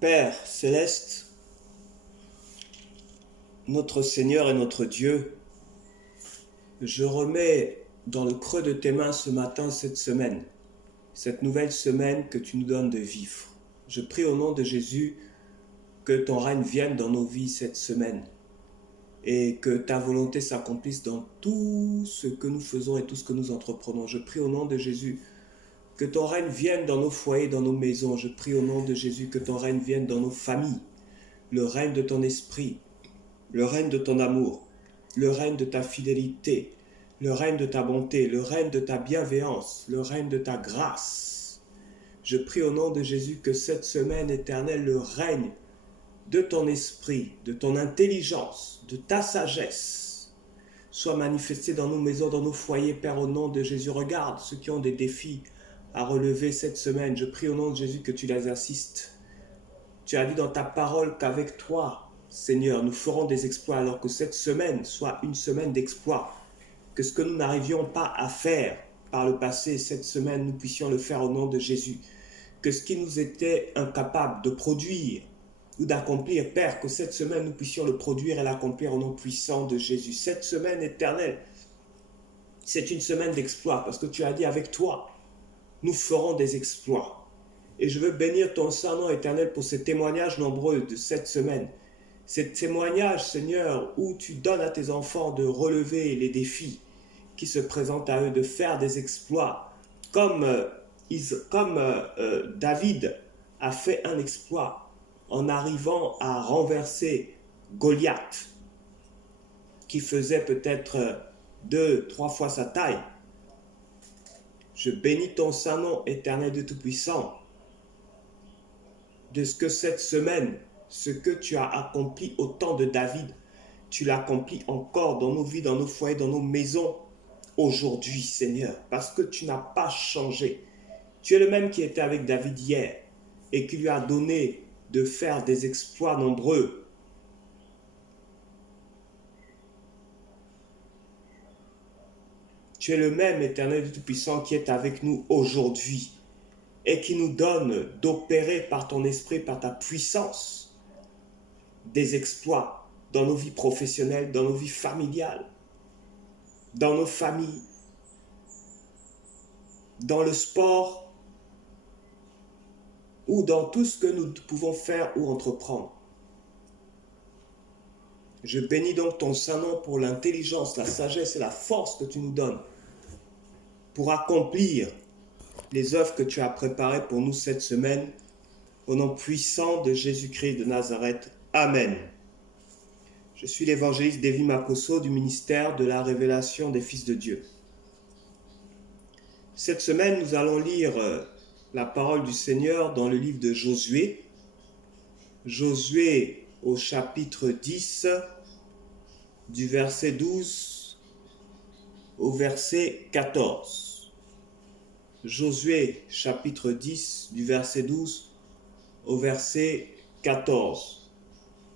Père céleste, notre Seigneur et notre Dieu, je remets dans le creux de tes mains ce matin cette semaine, cette nouvelle semaine que tu nous donnes de vivre. Je prie au nom de Jésus que ton règne vienne dans nos vies cette semaine et que ta volonté s'accomplisse dans tout ce que nous faisons et tout ce que nous entreprenons. Je prie au nom de Jésus que ton règne vienne dans nos foyers, dans nos maisons. Je prie au nom de Jésus que ton règne vienne dans nos familles, le règne de ton esprit, le règne de ton amour, le règne de ta fidélité, le règne de ta bonté, le règne de ta bienveillance, le règne de ta grâce. Je prie au nom de Jésus que cette semaine éternelle, le règne de ton esprit, de ton intelligence, de ta sagesse, soit manifesté dans nos maisons, dans nos foyers, Père, au nom de Jésus. Regarde ceux qui ont des défis à relever cette semaine. Je prie au nom de Jésus que tu les assistes. Tu as dit dans ta parole qu'avec toi, Seigneur, nous ferons des exploits, alors que cette semaine soit une semaine d'exploits. Que ce que nous n'arrivions pas à faire par le passé, cette semaine, nous puissions le faire au nom de Jésus. Que ce qui nous était incapable de produire ou d'accomplir, Père, que cette semaine, nous puissions le produire et l'accomplir au nom puissant de Jésus. Cette semaine éternelle, c'est une semaine d'exploits, parce que tu as dit avec toi, nous ferons des exploits. Et je veux bénir ton Saint-Nom éternel pour ces témoignages nombreux de cette semaine. Ces témoignages, Seigneur, où tu donnes à tes enfants de relever les défis qui se présentent à eux, de faire des exploits, comme David a fait un exploit en arrivant à renverser Goliath, qui faisait peut-être 2-3 fois sa taille. Je bénis ton Saint-Nom éternel de Tout-Puissant, de ce que cette semaine, ce que tu as accompli au temps de David, tu l'accomplis encore dans nos vies, dans nos foyers, dans nos maisons, aujourd'hui, Seigneur, parce que tu n'as pas changé. Tu es le même qui était avec David hier et qui lui a donné de faire des exploits nombreux. Tu es le même éternel du Tout-Puissant qui est avec nous aujourd'hui et qui nous donne d'opérer par ton esprit, par ta puissance, des exploits dans nos vies professionnelles, dans nos vies familiales, dans nos familles, dans le sport ou dans tout ce que nous pouvons faire ou entreprendre. Je bénis donc ton Saint-Nom pour l'intelligence, la sagesse et la force que tu nous donnes pour accomplir les œuvres que tu as préparées pour nous cette semaine, au nom puissant de Jésus-Christ de Nazareth. Amen. Je suis l'évangéliste Davy Makosso du ministère de la révélation des fils de Dieu. Cette semaine, nous allons lire la parole du Seigneur dans le livre de Josué. Josué au chapitre 10, du verset 12 au verset 14. Josué chapitre 10, du verset 12 au verset 14.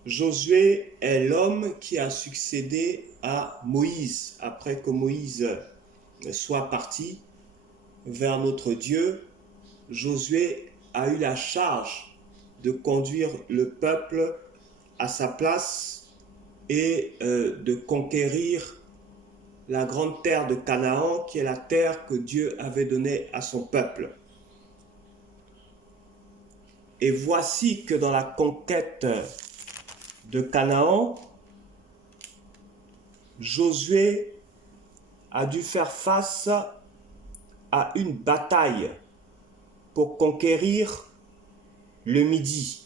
Josué est l'homme qui a succédé à Moïse, après que Moïse soit parti vers notre Dieu. Josué a eu la charge de conduire le peuple à sa place et de conquérir la grande terre de Canaan, qui est la terre que Dieu avait donnée à son peuple. Et voici que dans la conquête de Canaan, Josué a dû faire face à une bataille pour conquérir le Midi.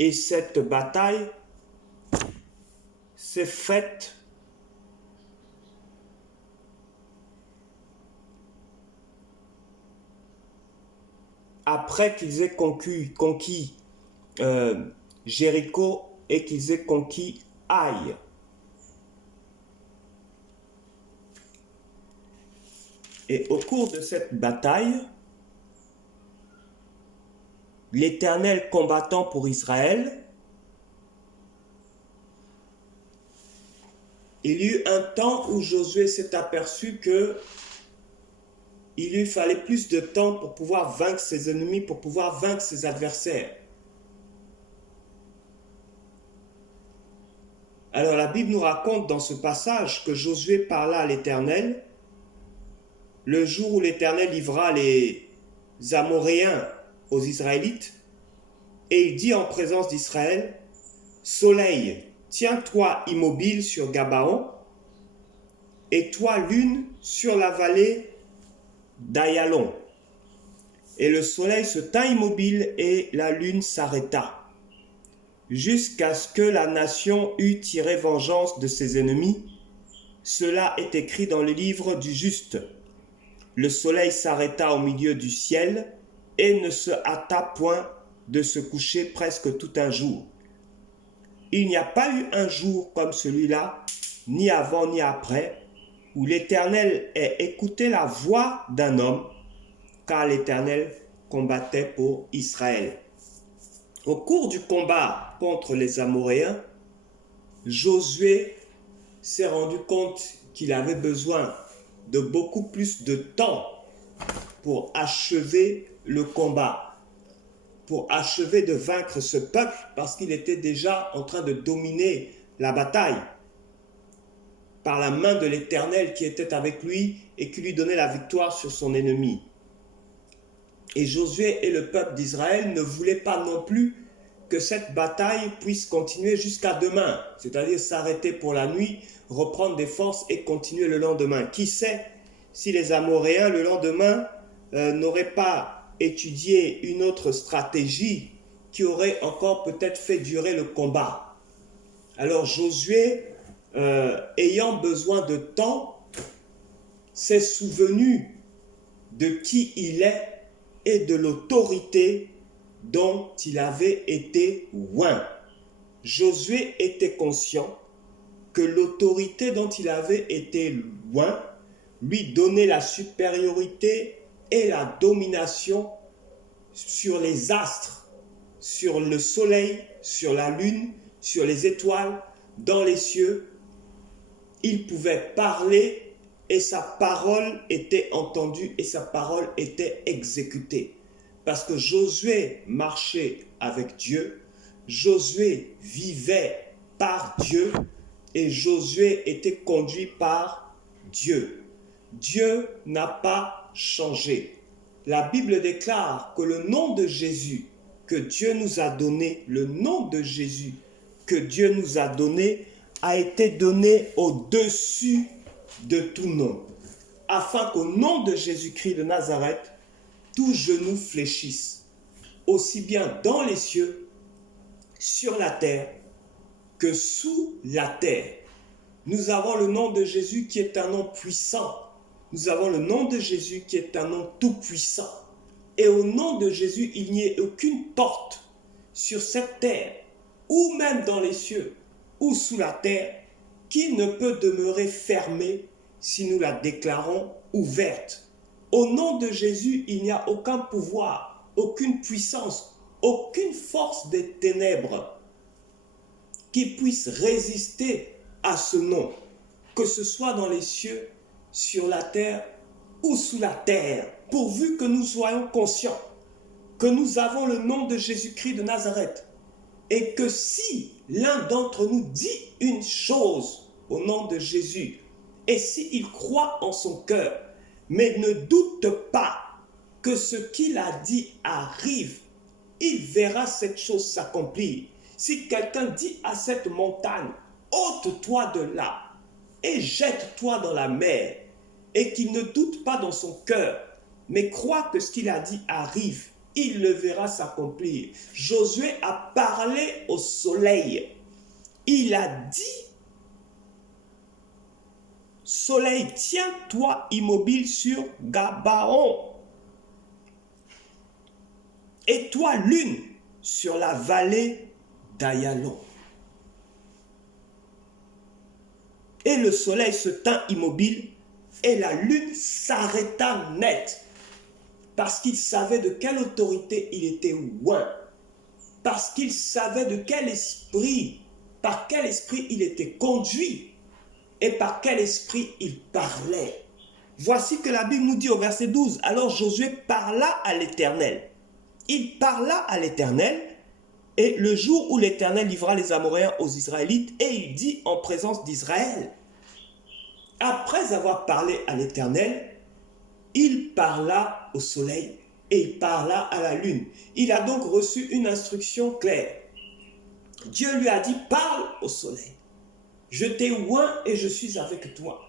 Et cette bataille s'est faite après qu'ils aient conquis Jéricho et qu'ils aient conquis Haï. Et au cours de cette bataille, l'Éternel combattant pour Israël, il y eut un temps où Josué s'est aperçu que il lui fallait plus de temps pour pouvoir vaincre ses ennemis, pour pouvoir vaincre ses adversaires. Alors la Bible nous raconte dans ce passage que Josué parla à l'Éternel le jour où l'Éternel livra les Amoréens aux Israélites, et il dit en présence d'Israël, « Soleil, tiens-toi immobile sur Gabaon, et toi lune sur la vallée d'Ayalon. » Et le soleil se tint immobile et la lune s'arrêta, jusqu'à ce que la nation eût tiré vengeance de ses ennemis. Cela est écrit dans le livre du juste. Le soleil s'arrêta au milieu du ciel et ne se hâta point de se coucher presque tout un jour. Il n'y a pas eu un jour comme celui-là, ni avant ni après, où l'Éternel ait écouté la voix d'un homme, car l'Éternel combattait pour Israël. Au cours du combat contre les Amoréens, Josué s'est rendu compte qu'il avait besoin de beaucoup plus de temps pour achever le combat, pour achever de vaincre ce peuple, parce qu'il était déjà en train de dominer la bataille par la main de l'Éternel qui était avec lui et qui lui donnait la victoire sur son ennemi. Et Josué et le peuple d'Israël ne voulaient pas non plus que cette bataille puisse continuer jusqu'à demain, c'est-à-dire s'arrêter pour la nuit, reprendre des forces et continuer le lendemain. Qui sait si les Amoréens, le lendemain, n'auraient pas étudié une autre stratégie qui aurait encore peut-être fait durer le combat. Alors Josué, ayant besoin de temps, s'est souvenu de qui il est et de l'autorité dont il avait été oint. Josué était conscient que l'autorité dont il avait été oint lui donnait la supériorité et la domination sur les astres, sur le soleil, sur la lune, sur les étoiles, dans les cieux. Il pouvait parler et sa parole était entendue et sa parole était exécutée. Parce que Josué marchait avec Dieu, Josué vivait par Dieu et Josué était conduit par Dieu. Dieu n'a pas changé. La Bible déclare que le nom de Jésus que Dieu nous a donné, le nom de Jésus que Dieu nous a donné, a été donné au-dessus de tout nom, afin qu'au nom de Jésus-Christ de Nazareth, tout genou fléchisse, aussi bien dans les cieux, sur la terre, que sous la terre. Nous avons le nom de Jésus qui est un nom puissant. Nous avons le nom de Jésus qui est un nom tout-puissant. Et au nom de Jésus, il n'y a aucune porte sur cette terre, ou même dans les cieux, ou sous la terre, qui ne peut demeurer fermée si nous la déclarons ouverte. Au nom de Jésus, il n'y a aucun pouvoir, aucune puissance, aucune force des ténèbres qui puisse résister à ce nom, que ce soit dans les cieux, sur la terre ou sous la terre, pourvu que nous soyons conscients que nous avons le nom de Jésus-Christ de Nazareth et que si l'un d'entre nous dit une chose au nom de Jésus et s'il croit en son cœur, mais ne doute pas que ce qu'il a dit arrive, il verra cette chose s'accomplir. Si quelqu'un dit à cette montagne, ôte-toi de là et jette-toi dans la mer, et qu'il ne doute pas dans son cœur, mais croit que ce qu'il a dit arrive, il le verra s'accomplir. Josué a parlé au soleil. Il a dit, soleil, tiens-toi immobile sur Gabaon. Et toi, lune, sur la vallée d'Ayalon. Et le soleil se tint immobile et la lune s'arrêta net. Parce qu'il savait de quelle autorité il était oint. Parce qu'il savait de quel esprit, par quel esprit il était conduit. Et par quel esprit il parlait. Voici que la Bible nous dit au verset 12, alors Josué parla à l'Éternel. Il parla à l'Éternel, et le jour où l'Éternel livra les Amoréens aux Israélites, et il dit en présence d'Israël, après avoir parlé à l'Éternel, il parla au soleil et il parla à la lune. Il a donc reçu une instruction claire. Dieu lui a dit, parle au soleil. Je t'ai oint et je suis avec toi.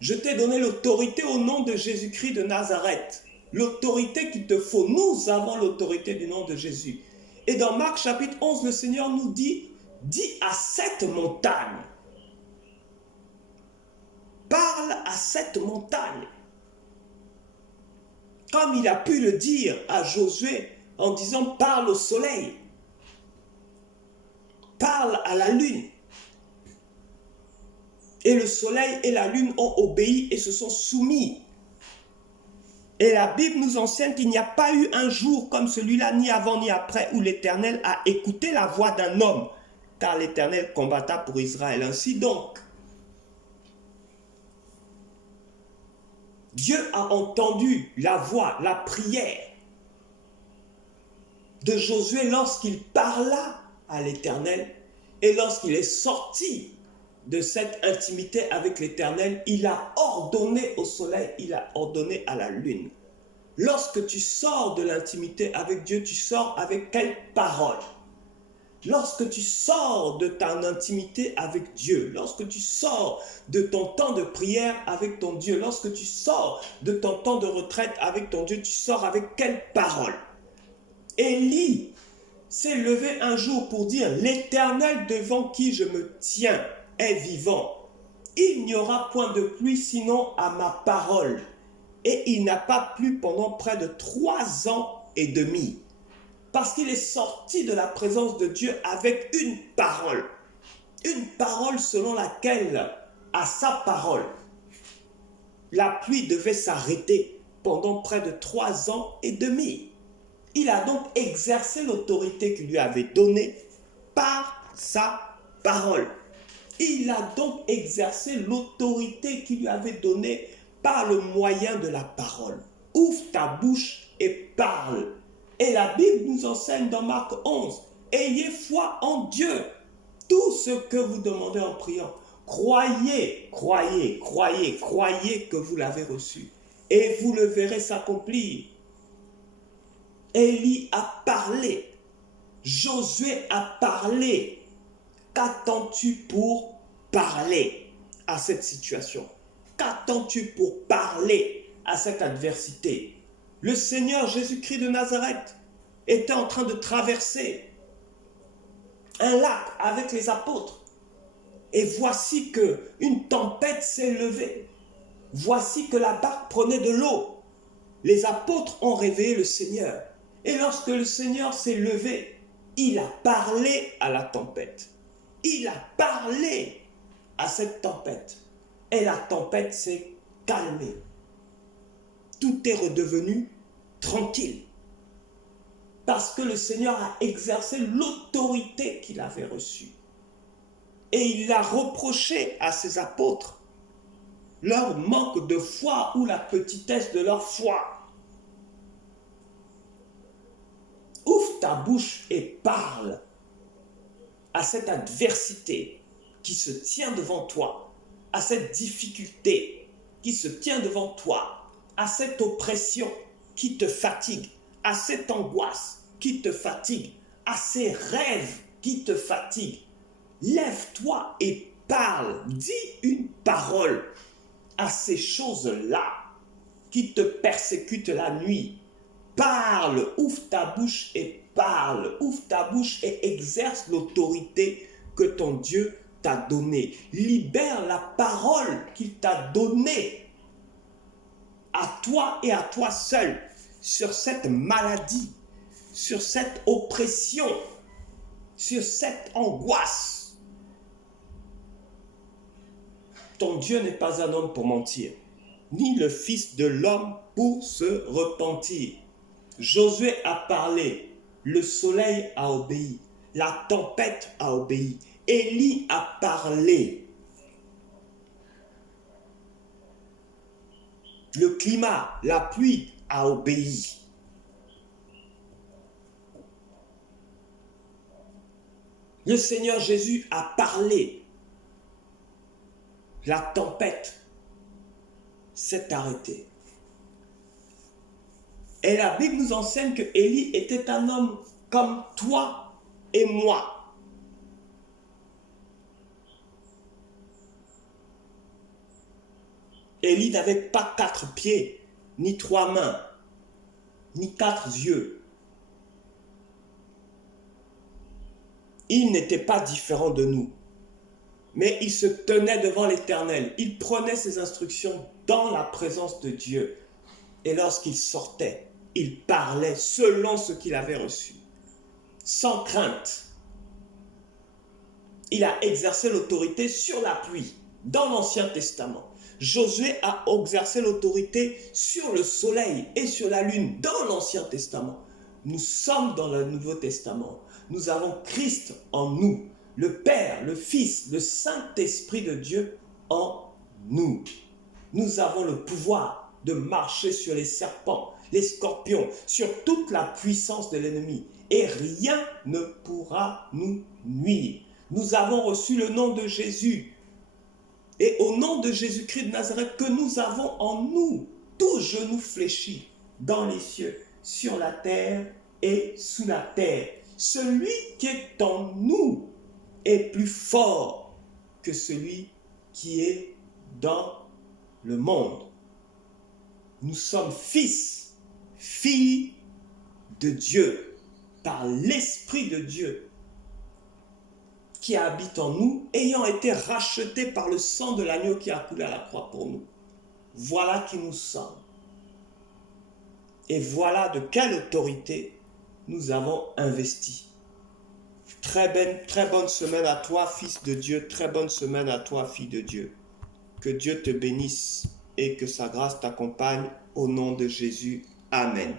Je t'ai donné l'autorité au nom de Jésus-Christ de Nazareth. L'autorité qu'il te faut. Nous avons l'autorité du nom de Jésus. Et dans Marc chapitre 11, le Seigneur nous dit, dis à cette montagne. Parle à cette montagne. Comme il a pu le dire à Josué en disant, parle au soleil. Parle à la lune. Et le soleil et la lune ont obéi et se sont soumis. Et la Bible nous enseigne qu'il n'y a pas eu un jour comme celui-là, ni avant ni après, où l'Éternel a écouté la voix d'un homme, car l'Éternel combatta pour Israël. Ainsi donc, Dieu a entendu la voix, la prière de Josué lorsqu'il parla à l'Éternel et lorsqu'il est sorti de cette intimité avec l'Éternel, il a ordonné au soleil, il a ordonné à la lune. Lorsque tu sors de l'intimité avec Dieu, tu sors avec quelle parole? Lorsque tu sors de ton intimité avec Dieu, lorsque tu sors de ton temps de prière avec ton Dieu, lorsque tu sors de ton temps de retraite avec ton Dieu, tu sors avec quelle parole? Élie s'est levé un jour pour dire, l'Éternel devant qui je me tiens est vivant. Il n'y aura point de pluie sinon à ma parole. Et il n'a pas plu pendant près de 3 ans et demi. Parce qu'il est sorti de la présence de Dieu avec une parole. Une parole selon laquelle, à sa parole, la pluie devait s'arrêter pendant près de 3 ans et demi. Il a donc exercé l'autorité qu'il lui avait donnée par sa parole. Il a donc exercé l'autorité qu'il lui avait donnée par le moyen de la parole. Ouvre ta bouche et parle. Et la Bible nous enseigne dans Marc 11, ayez foi en Dieu. Tout ce que vous demandez en priant, croyez, croyez, croyez, croyez que vous l'avez reçu. Et vous le verrez s'accomplir. Élie a parlé. Josué a parlé. Qu'attends-tu pour parler à cette situation? Qu'attends-tu pour parler à cette adversité? Le Seigneur Jésus-Christ de Nazareth était en train de traverser un lac avec les apôtres. Et voici qu'une tempête s'est levée. Voici que la barque prenait de l'eau. Les apôtres ont réveillé le Seigneur. Et lorsque le Seigneur s'est levé, il a parlé à la tempête. Il a parlé à cette tempête. Et la tempête s'est calmée. Tout est redevenu tranquille. Parce que le Seigneur a exercé l'autorité qu'il avait reçue. Et il a reproché à ses apôtres leur manque de foi ou la petitesse de leur foi. Ouvre ta bouche et parle à cette adversité qui se tient devant toi, à cette difficulté qui se tient devant toi, à cette oppression qui te fatigue, à cette angoisse qui te fatigue, à ces rêves qui te fatiguent. Lève-toi et parle, dis une parole à ces choses-là qui te persécutent la nuit. Parle, ouvre ta bouche et parle, ouvre ta bouche et exerce l'autorité que ton Dieu t'a donnée. Libère la parole qu'il t'a donnée à toi et à toi seul sur cette maladie, sur cette oppression, sur cette angoisse. Ton Dieu n'est pas un homme pour mentir, ni le Fils de l'homme pour se repentir. Josué a parlé, le soleil a obéi, la tempête a obéi, Élie a parlé. Le climat, la pluie a obéi. Le Seigneur Jésus a parlé. La tempête s'est arrêtée. Et la Bible nous enseigne que Élie était un homme comme toi et moi. Élie n'avait pas 4 pieds, ni 3 mains, ni 4 yeux. Il n'était pas différent de nous. Mais il se tenait devant l'Éternel. Il prenait ses instructions dans la présence de Dieu. Et lorsqu'il sortait, il parlait selon ce qu'il avait reçu. Sans crainte. Il a exercé l'autorité sur la pluie dans l'Ancien Testament. Josué a exercé l'autorité sur le soleil et sur la lune dans l'Ancien Testament. Nous sommes dans le Nouveau Testament. Nous avons Christ en nous, le Père, le Fils, le Saint-Esprit de Dieu en nous. Nous avons le pouvoir de marcher sur les serpents, les scorpions, sur toute la puissance de l'ennemi. Et rien ne pourra nous nuire. Nous avons reçu le nom de Jésus. Et au nom de Jésus-Christ de Nazareth que nous avons en nous, tout genou fléchi dans les cieux, sur la terre et sous la terre. Celui qui est en nous est plus fort que celui qui est dans le monde. Nous sommes fils, filles de Dieu, par l'Esprit de Dieu qui habite en nous, ayant été rachetés par le sang de l'agneau qui a coulé à la croix pour nous. Voilà qui nous sommes. Et voilà de quelle autorité nous avons investi. Très bonne semaine à toi, fils de Dieu. Très bonne semaine à toi, fille de Dieu. Que Dieu te bénisse et que sa grâce t'accompagne au nom de Jésus. Amen.